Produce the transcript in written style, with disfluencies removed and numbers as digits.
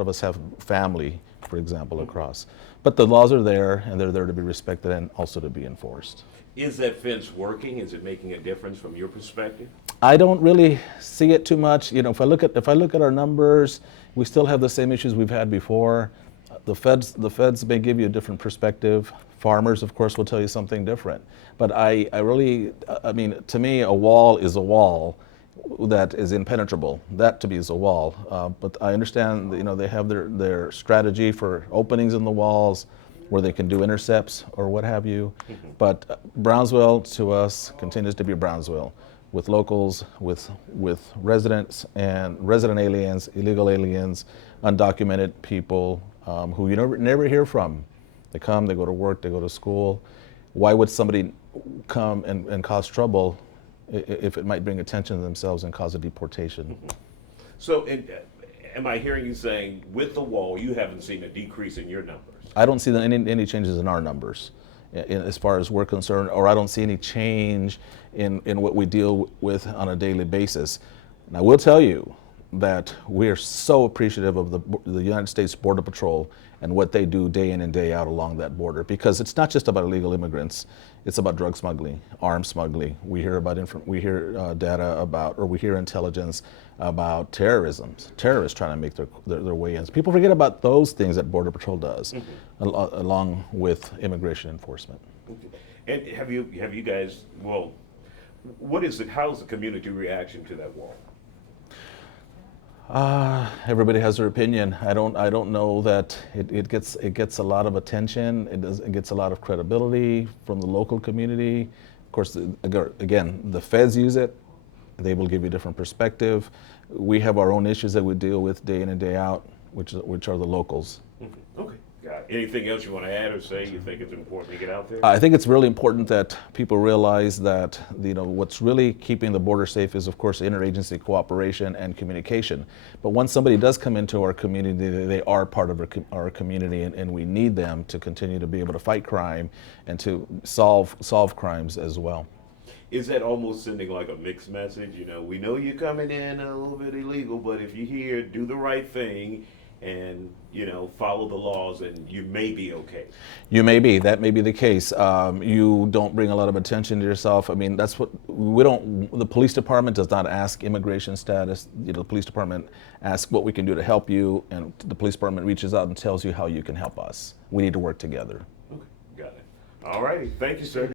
of us have family, for example, across. But the laws are there, and they're there to be respected and also to be enforced. Is that fence working? Is it making a difference from your perspective? I don't really see it too much. You know, if I look at our numbers, we still have the same issues we've had before. The feds may give you a different perspective. Farmers, of course, will tell you something different. But I mean, to me, a wall is a wall that is impenetrable. That to me is a wall. But I understand, you know, they have their strategy for openings in the walls, where they can do intercepts or what have you. But Brownsville to us continues to be Brownsville, with locals, with residents and resident aliens, illegal aliens, undocumented people who you never hear from. They come, they go to work, they go to school. Why would somebody come and cause trouble if it might bring attention to themselves and cause a deportation? So, am I hearing you saying with the wall, you haven't seen a decrease in your numbers? I don't see any changes in our numbers as far as we're concerned, or I don't see any change in what we deal with on a daily basis. And I will tell you that we are so appreciative of the United States Border Patrol and what they do day in and day out along that border, because it's not just about illegal immigrants. It's about drug smuggling, arms smuggling. We hear data about, or we hear intelligence about terrorism, terrorists trying to make their way in. People forget about those things that Border Patrol does, along with immigration enforcement. And have you guys, well, how's the community reaction to that wall? Everybody has their opinion. I don't know that it gets a lot of attention. It gets a lot of credibility from the local community. Of course, again, the feds use it. They will give you a different perspective. We have our own issues that we deal with day in and day out, which are the locals. Okay, got it. Anything else you want to add or say you think it's important to get out there? I think it's really important that people realize that, you know, what's really keeping the border safe is, of course, interagency cooperation and communication. But once somebody does come into our community, they are part of our community, and we need them to continue to be able to fight crime and to solve crimes as well. Is that almost sending like a mixed message? You know, we know you're coming in a little bit illegal, but if you're here, do the right thing and, you know, follow the laws, and you may be okay. You may be. That may be the case. You don't bring a lot of attention to yourself. I mean, that's what we don't. The police department does not ask immigration status. You know, the police department asks what we can do to help you, and the police department reaches out and tells you how you can help us. We need to work together. Okay, got it. All righty. Thank you, sir.